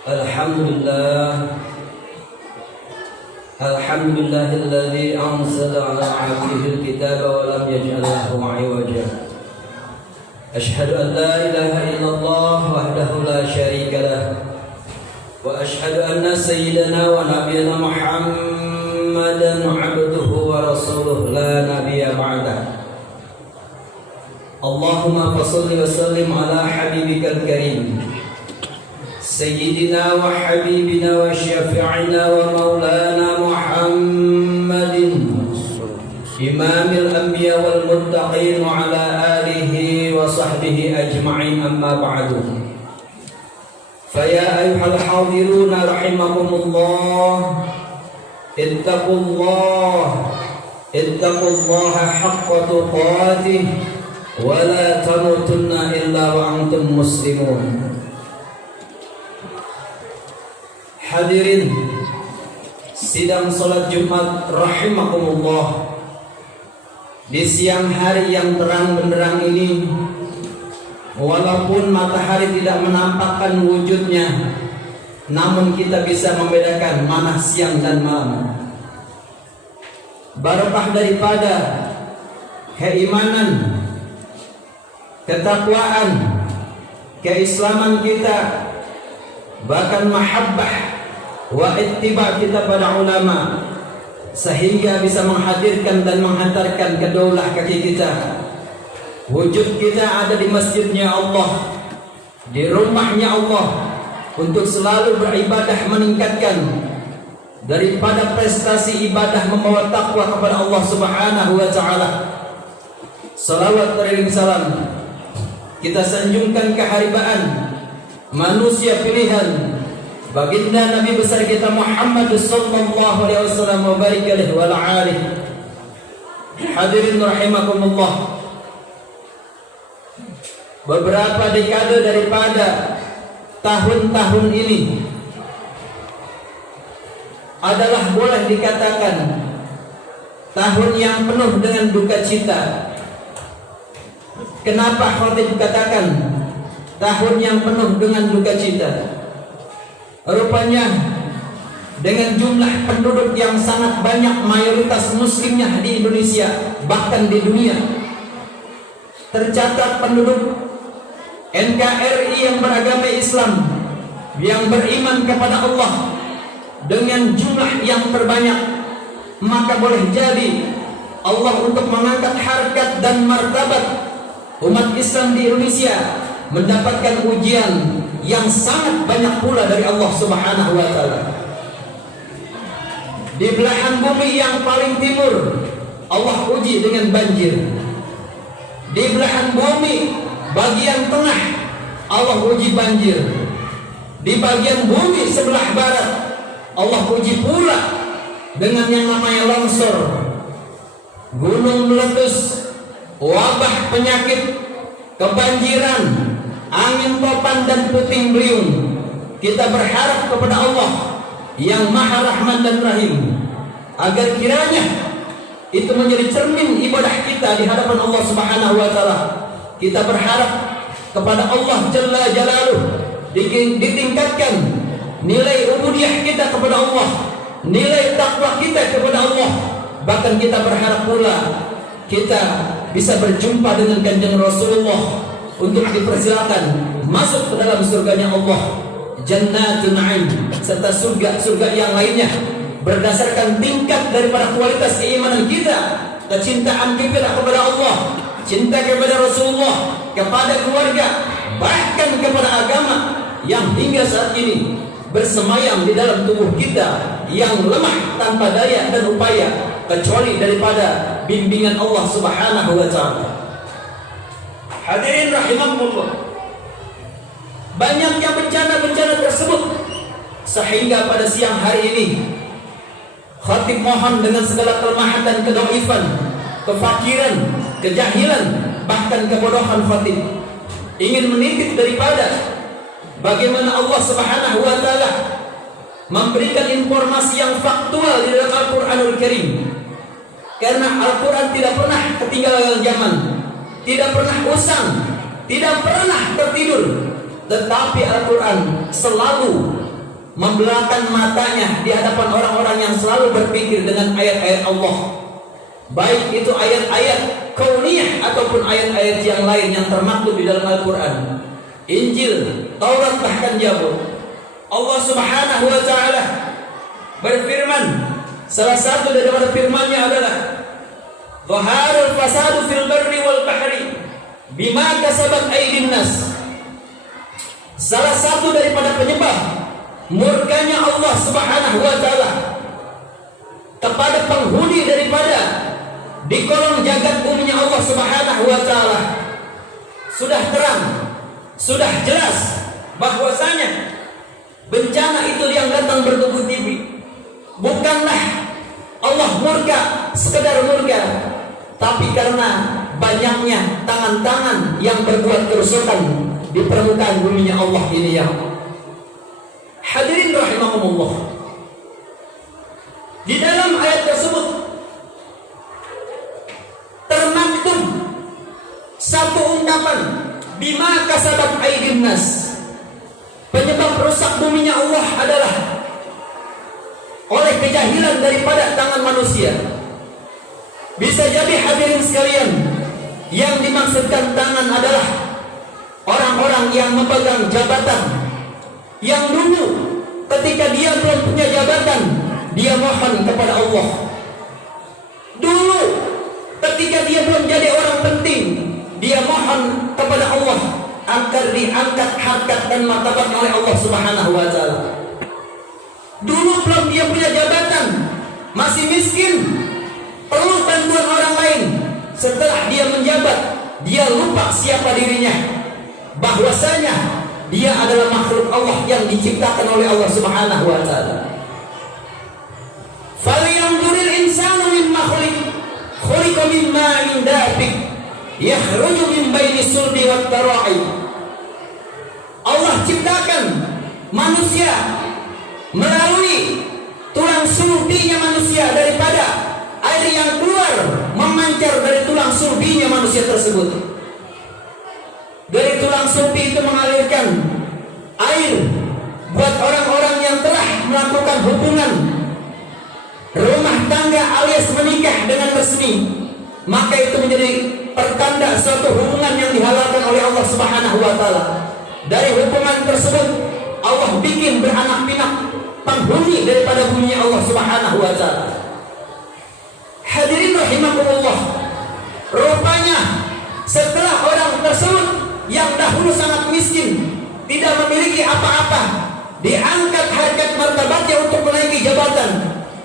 Alhamdulillahilladzi anzala ala 'abdihi al-kitaba wa lam yaj'al lahu 'iwaja. Ashhadu an la ilaha illallah wahdahu la syarika lah. Wa ashhadu anna sayyidana wa nabiyyana Muhammadan 'abduhu wa rasuluhu la nabiyya ba'dah. Allahumma fashalli wa sallim ala habibikal karim Sayyidina wa habibina wa syafi'ina wa maulana Muhammadin Imamil anbiya wal muttaqin wa ala alihi wa sahbihi ajma'in amma ba'du. Faya ayyuhal hadiruna rahimakumullah, ittaqullaha haqqa tuqatih wa la tamutunna illa wa antum muslimun. Hadirin sidang salat Jumat rahimakumullah, di siang hari yang terang benderang ini, walaupun matahari tidak menampakkan wujudnya, namun kita bisa membedakan mana siang dan malam. Barokah daripada keimanan, ketakwaan, keislaman kita, bahkan mahabbah wa ittiba kita pada ulama, sehingga bisa menghadirkan dan menghantarkan kedaulah kaki kita. Wujud kita ada di masjidnya Allah, di rumahnya Allah, untuk selalu beribadah meningkatkan daripada prestasi ibadah membawa takwa kepada Allah Subhanahu wa taala. Salawat beriring salam kita sanjungkan keharibaan manusia pilihan baginda Nabi besar kita Muhammad sallallahu alaihi wasallam wa barik alaihi wa alihi. Hadirin rahimakumullah, beberapa dekade daripada tahun-tahun ini adalah boleh dikatakan tahun yang penuh dengan duka cita. Kenapa khatib katakan tahun yang penuh dengan duka cita? Rupanya dengan jumlah penduduk yang sangat banyak, mayoritas muslimnya di Indonesia, bahkan di dunia, tercatat penduduk NKRI yang beragama Islam, yang beriman kepada Allah dengan jumlah yang terbanyak, maka boleh jadi Allah untuk mengangkat harkat dan martabat umat Islam di Indonesia mendapatkan ujian yang sangat banyak pula dari Allah Subhanahu wa taala. Di belahan bumi yang paling timur Allah uji dengan banjir. Di belahan bumi bagian tengah Allah uji banjir. Di bagian bumi sebelah barat Allah uji pula dengan yang namanya longsor, gunung meletus, wabah penyakit, kebanjiran, angin topan dan puting beliung. Kita berharap kepada Allah yang Maha Rahman dan Rahim agar kiranya itu menjadi cermin ibadah kita di hadapan Allah Subhanahu wa taala. Kita berharap kepada Allah Jalla Jalaluh ditingkatkan nilai ubudiyah kita kepada Allah, nilai takwa kita kepada Allah. Bahkan kita berharap pula kita bisa berjumpa dengan kanjeng Rasulullah untuk dipersilakan masuk ke dalam surganya Allah, Jannatun Na'im, serta surga-surga yang lainnya berdasarkan tingkat daripada kualitas keimanan kita, kecintaan kita kepada Allah, cinta kepada Rasulullah, kepada keluarga, bahkan kepada agama yang hingga saat ini bersemayam di dalam tubuh kita yang lemah tanpa daya dan upaya kecuali daripada bimbingan Allah Subhanahu wa taala. Hadirin rahimakumullah, banyaknya bencana-bencana tersebut sehingga pada siang hari ini khatib mohon dengan segala kelemahan dan kedaifan, kefakiran, kejahilan, bahkan kebodohan khatib, ingin menitip daripada bagaimana Allah Subhanahu wa taala memberikan informasi yang faktual di dalam Al-Qur'anul Karim. Karena Al-Quran tidak pernah ketinggalan zaman, tidak pernah usang, tidak pernah tertidur. Tetapi Al-Quran selalu membelakang matanya di hadapan orang-orang yang selalu berpikir dengan ayat-ayat Allah, baik itu ayat-ayat kauniyah ataupun ayat-ayat yang lain yang termaktub di dalam Al-Quran, Injil, Taurat, bahkan Zabur. Allah Subhanahu wa Ta'ala berfirman, salah satu daripada firman-Nya adalah Zaharul fasadu fil barri wal bahri bima kasabat aydin nas. Salah satu daripada penyebab murkanya Allah Subhanahu wa Ta'ala kepada penghuni daripada di kolong jagat buminya Allah Subhanahu wa Ta'ala sudah terang, sudah jelas bahwasanya bencana itu yang datang bertubi-tubi bukanlah Allah murka sekedar murka, tapi karena banyaknya tangan-tangan yang berbuat kerusakan di permukaan buminya Allah ini ya. Hadirin rahimakumullah, di dalam ayat tersebut termaktub satu ungkapan, bima kasabat aydin nas. Penyebab rusak buminya Allah adalah oleh kejahilan daripada tangan manusia. Bisa jadi hadirin sekalian, yang dimaksudkan tangan adalah orang-orang yang memegang jabatan, yang dulu ketika dia belum punya jabatan, dia mohon kepada Allah. Dulu ketika dia belum jadi orang penting, dia mohon kepada Allah agar diangkat harkat dan martabatnya oleh Allah Subhanahu wa Ta'ala. Dulu belum dia punya jabatan, masih miskin, perlu bantuan orang lain. Setelah dia menjabat, dia lupa siapa dirinya, bahwasanya dia adalah makhluk Allah yang diciptakan oleh Allah Subhanahu wa Ta'ala. Falyanzuril insanu mimma khuliqa min ma'in dafiq yakhruju min baini sulbi wat tara'i. Allah ciptakan manusia melalui tulang sulbinya manusia, daripada air yang keluar memancar dari tulang sulbinya manusia tersebut. Dari tulang sulbi itu mengalirkan air buat orang-orang yang telah melakukan hubungan rumah tangga alias menikah dengan resmi, maka itu menjadi pertanda suatu hubungan yang dihalalkan oleh Allah Subhanahu wa Ta'ala. Dari hubungan tersebut Allah bikin beranak pinak penghuni daripada bumi Allah Subhanahu wa Ta'ala. Hadirin rahimakumullah, rupanya setelah orang tersebut yang dahulu sangat miskin, tidak memiliki apa-apa, diangkat harkat martabatnya untuk menaiki jabatan,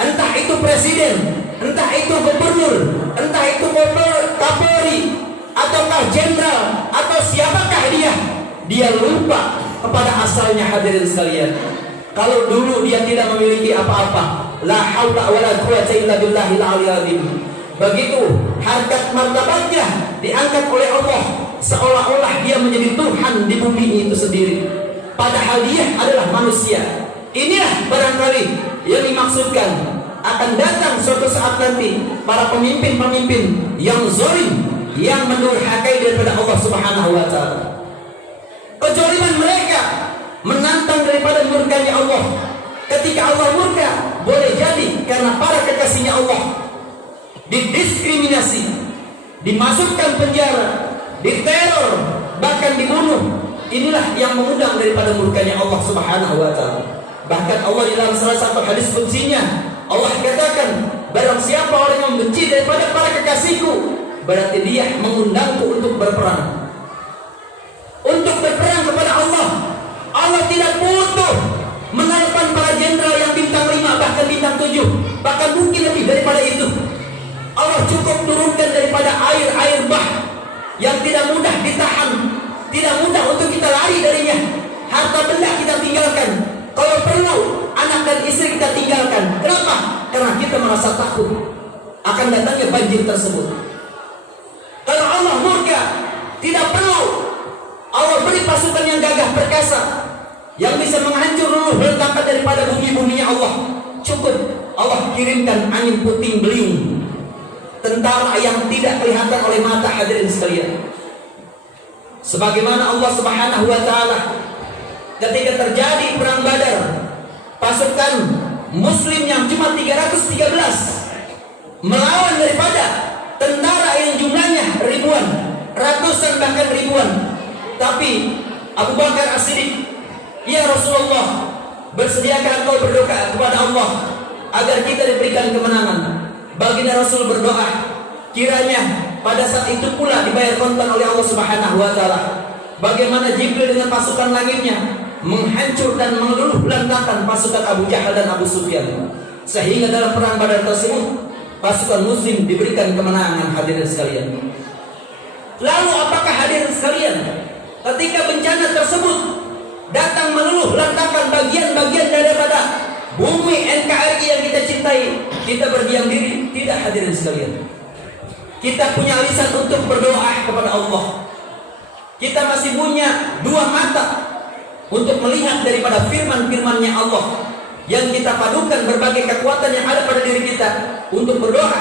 entah itu presiden, entah itu gubernur, entah itu kapolri, ataukah jenderal, atau siapakah dia lupa kepada asalnya. Hadirin sekalian, kalau dulu dia tidak memiliki apa-apa, la haula wala quwwata illa billahil aliyil azim, begitu harkat martabatnya diangkat oleh Allah, seolah-olah dia menjadi Tuhan di bumi itu sendiri, padahal dia adalah manusia. Inilah barangkali yang dimaksudkan akan datang suatu saat nanti para pemimpin-pemimpin yang zalim, yang mendurhakai daripada Allah Subhanahu wa Ta'ala. Kezaliman mereka menantang daripada murkanya Allah. Ketika Allah murka, boleh jadi karena para kekasihnya Allah didiskriminasi, dimasukkan penjara, diteror, bahkan dibunuh. Inilah yang mengundang daripada murkanya Allah Subhanahu wa Ta'ala. Bahkan Allah di dalam salah satu hadis qudsinya, Allah katakan, barang siapa orang yang membenci daripada para kekasihku, berarti dia mengundangku untuk berperang. Untuk berperang kepada Allah. Allah tidak butuh menelepon para jenderal yang bintang 5, bahkan bintang 7, bahkan mungkin lebih daripada itu. Allah cukup turunkan daripada air bah yang tidak mudah ditahan, tidak mudah untuk kita lari darinya. Harta benda kita tinggalkan, kalau perlu anak dan istri kita tinggalkan. Kenapa? Karena kita merasa takut akan datangnya banjir tersebut. Kalau Allah murka, tidak perlu Allah beri pasukan yang gagah perkasa yang bisa menghancur luluh berantakan daripada bumi-buminya Allah. Cukup Allah kirimkan angin puting beliung, tentara yang tidak kelihatan oleh mata. Hadirin sekalian, sebagaimana Allah Subhanahu wa Ta'ala ketika terjadi perang Badar, pasukan Muslim yang cuma 313 melawan daripada tentara yang jumlahnya ribuan, ratusan bahkan ribuan. Tapi Abu Bakar As-Siddiq, "Ya Rasulullah, bersediakah engkau berdoa kepada Allah agar kita diberikan kemenangan?" Baginda Rasul berdoa, kiranya pada saat itu pula dibayar kontan oleh Allah Subhanahu wa taala. Bagaimana Jibril dengan pasukan langitnya menghancur dan meluluh lantakan pasukan Abu Jahal dan Abu Sufyan, sehingga dalam perang Badar tersebut pasukan Muslim diberikan kemenangan. Hadirin sekalian, lalu apakah hadirin sekalian, ketika bencana tersebut datang meluluh lantakan bagian-bagian daripada bumi NKRI yang kita cintai, kita berdiam diri? Tidak, hadirin sekalian. Kita punya lisan untuk berdoa kepada Allah. Kita masih punya dua mata untuk melihat daripada firman-firman-Nya Allah, yang kita padukan berbagai kekuatan yang ada pada diri kita untuk berdoa,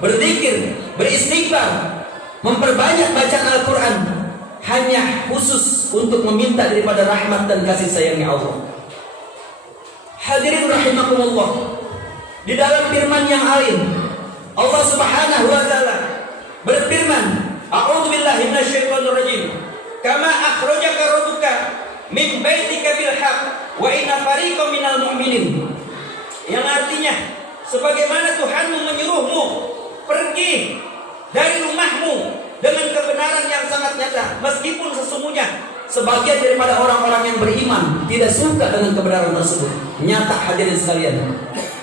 berzikir, beristighfar, memperbanyak bacaan Al-Quran, hanya khusus untuk meminta daripada rahmat dan kasih sayangnya Allah. Hadirin rahimakumullah, di dalam firman yang lain Allah Subhanahu wa taala berfirman, "A'udzu billahi minasyaitonir rajim. Kama akhrajaka rabbuka min baitika bil haqq wa inna fariqam minal mu'minin." Yang artinya, sebagaimana Tuhanmu menyuruhmu pergi dari rumahmu dengan kebenaran yang sangat nyata, meskipun sesungguhnya sebagian daripada orang-orang yang beriman tidak suka dengan kebenaran tersebut. Nyata, hadirin sekalian,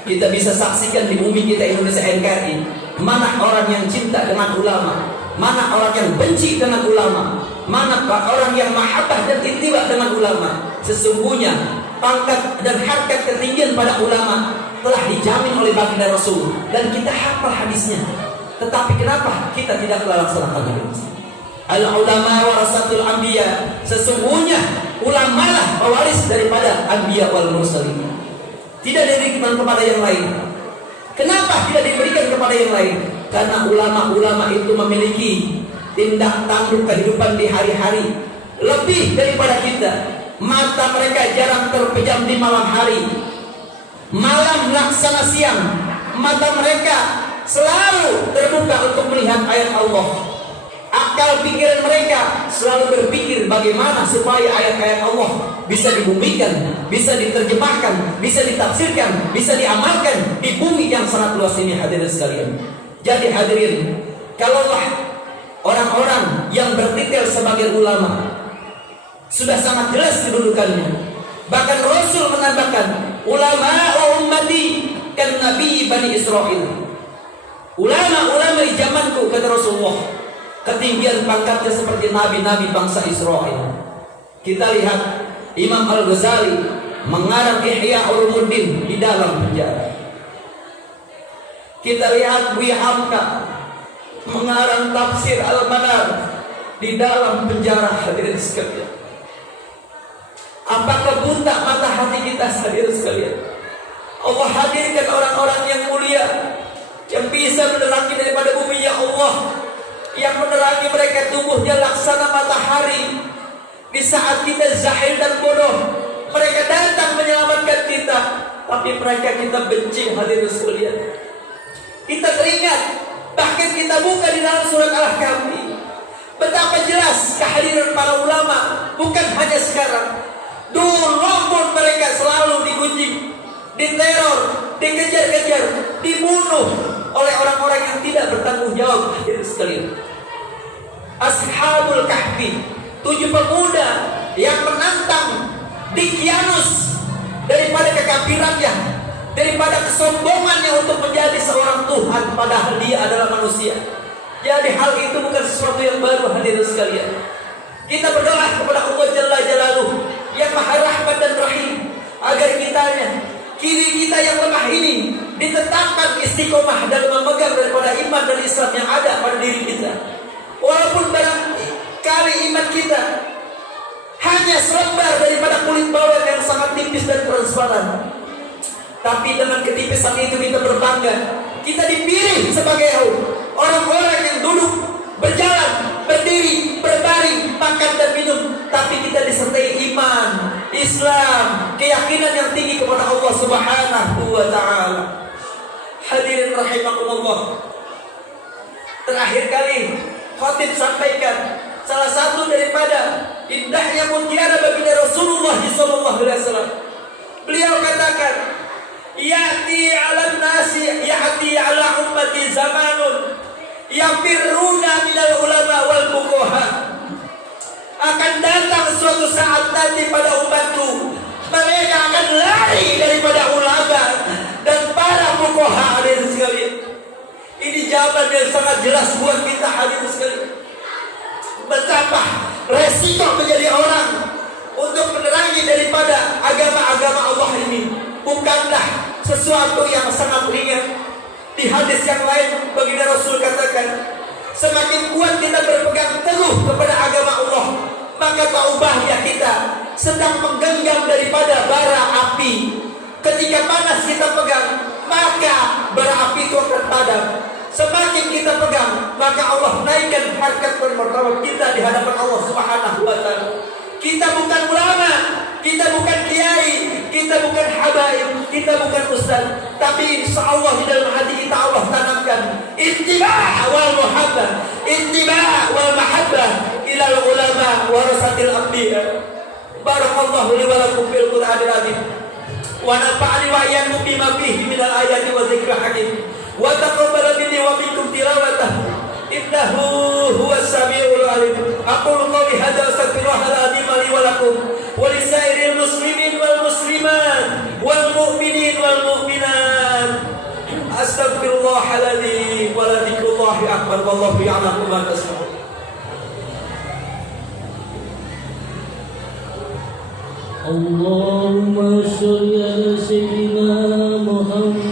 kita bisa saksikan di bumi kita Indonesia NKRI, mana orang yang cinta dengan ulama, mana orang yang benci dengan ulama, mana orang yang mahabbah dan ittiba dengan ulama. Sesungguhnya pangkat dan harkat ketinggian pada ulama telah dijamin oleh baginda Rasul, dan kita hafal hadisnya. Tetapi kenapa kita tidak melaksanakan itu? Al-ulama warasatul anbiya. Sesungguhnya ulamalah pewaris daripada anbiya wal mursalin. Tidak diberikan kepada yang lain. Kenapa tidak diberikan kepada yang lain? Karena ulama-ulama itu memiliki tindak tanduk kehidupan di hari-hari lebih daripada kita. Mata mereka jarang terpejam di malam hari, malam laksana siang. Mata mereka selalu terbuka untuk melihat ayat Allah. Akal pikiran mereka selalu berpikir bagaimana supaya ayat-ayat Allah bisa dibumikan, bisa diterjemahkan, bisa ditafsirkan, bisa diamalkan di bumi yang sangat luas ini, hadirin sekalian. Jadi hadirin, kalaulah orang-orang yang bertitel sebagai ulama sudah sangat jelas kedudukannya. Bahkan Rasul menambahkan, ulama ummati kan nabi Bani Israel. Ulama-ulama di zamanku, kata Rasulullah, ketinggian pangkatnya seperti nabi-nabi bangsa Israel. Kita lihat Imam Al-Ghazali mengarang Ihya Ulumuddin di dalam penjara. Kita lihat Buya Hamka mengarang tafsir Al-Manar di dalam penjara, hadirin sekalian. Apakah buta mata hati kita, hadirin sekalian? Allah hadirkan orang-orang yang mulia yang bisa menerangi daripada bumi ya Allah, yang menerangi mereka tubuhnya laksana matahari. Di saat kita jahil dan bodoh, mereka datang menyelamatkan kita, tapi mereka kita benci, hadirin sekalian. Kita teringat, bahkan kita buka di dalam surat Al-Kahfi, betapa jelas kehadiran para ulama. Bukan hanya sekarang, dulu pun mereka selalu digunjing, diteror, dikejar-kejar, dibunuh oleh orang-orang yang tidak bertanggung jawab, hadirin sekalian. Ashabul Kahfi, 7 pemuda yang menantang Dikyanus daripada kekafirannya, daripada kesombongannya untuk menjadi seorang Tuhan, padahal dia adalah manusia. Jadi hal itu bukan sesuatu yang baru, hadirin sekalian. Kita berdoa kepada Allah Jalla Jalaluhu yang Maha Rahman dan Rahim, agar kiri kita yang lemah ini ditetapkan istiqomah dalam memegang daripada iman dan Islam yang ada pada diri kita. Walaupun barangkali iman kita hanya selembar daripada kulit bawang yang sangat tipis dan transparan, tapi dengan ketipisan itu kita berbangga. Kita dipilih sebagai orang-orang yang duduk, berjalan, berdiri, berbaring, makan dan minum, tapi kita disertai iman, Islam, keyakinan yang tinggi kepada kepada Allah Subhanahu wa ta'ala. Hadirin rahimakumullah, terakhir kali khatib sampaikan salah satu daripada indahnya mutiara baginda Rasulullah sallallahu alaihi wasallam. Beliau katakan, ya'ti 'alan nasi, ya'ti 'ala ummati zamanun yafirruna minal ulama wal fuqaha. Akan datang suatu saat nanti pada umatku, mereka akan lari daripada ulama dan para fuqaha. Hadirin sekalian, ini jawaban yang sangat jelas buat kita hadirin sekalian. Betapa resiko menjadi orang untuk menerangi daripada agama-agama Allah ini bukanlah sesuatu yang sangat ringan. Di hadis yang lain baginda Rasul katakan, semakin kuat kita berpegang teguh kepada agama Allah, maka tak ubahnya kita sedang menggenggam daripada bara api. Ketika panas kita pegang, maka bara api itu akan padam. Semakin kita pegang, maka Allah naikkan harkat dan martabat kita di hadapan Allah Subhanahu wa ta'ala. Kita bukan ulama, kita bukan kiai, kita bukan habaib, kita bukan ustaz, tapi insya Allah di dalam hati kita Allah tanamkan ittiba' wal muhabbah, ittiba' wal mahabbah ilal ulama warasatil anbiya. Barakallahu li wa lakum fil Qur'anil azim wa nafa'ani wa iyyakum bima fihi minal ayati wa dzikril hakim wa taqabbal minni wa minkum tilawatahu innahu huwas samiul alim. Aqulu qawli hadza astaghfirullahal azim li wa lakum wa lisairil muslimin wal muslimat wal mu'minin wal mu'minat. Astaghfirullahal azim wa la dzikrullahi akbar wallahu ya'lamu ma tasna'un. Allahumma sholli ala sayyidina Muhammad